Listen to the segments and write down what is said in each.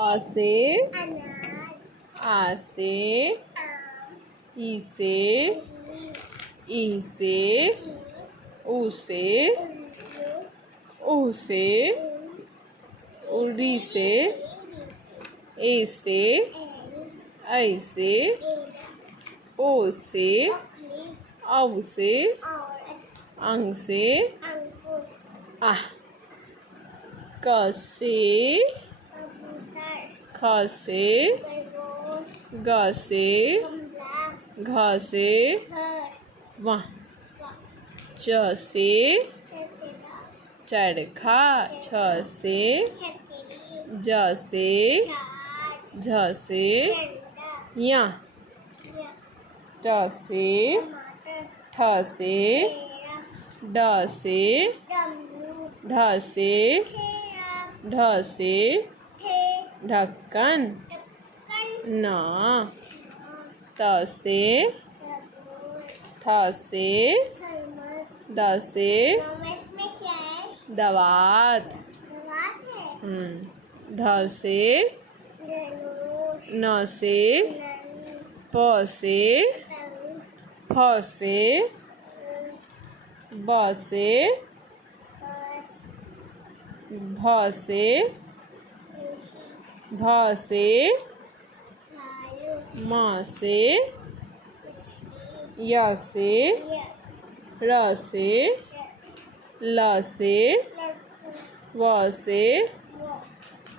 अ से अनार आ से ई से ई से ऊ से ऊ से उड़ी से ए से ऐ से ओ से औ से अंग से आ क से ख से ग से घ से वाह च से चरखा छ से ज से झ से या ट से ठ से ड से ढ से ढ से ढक्कन न त से थ से द से दवात ध से न से प से फ से ब से भ से भ से म से य से र से ल से व से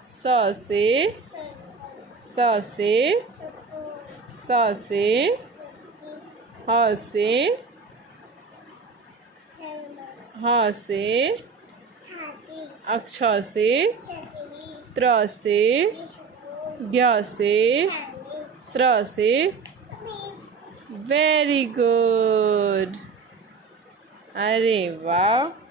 स से स से स से ह से ह से अक्ष से त्र से ज्ञ से स्र से वेरी गुड। अरे वाह।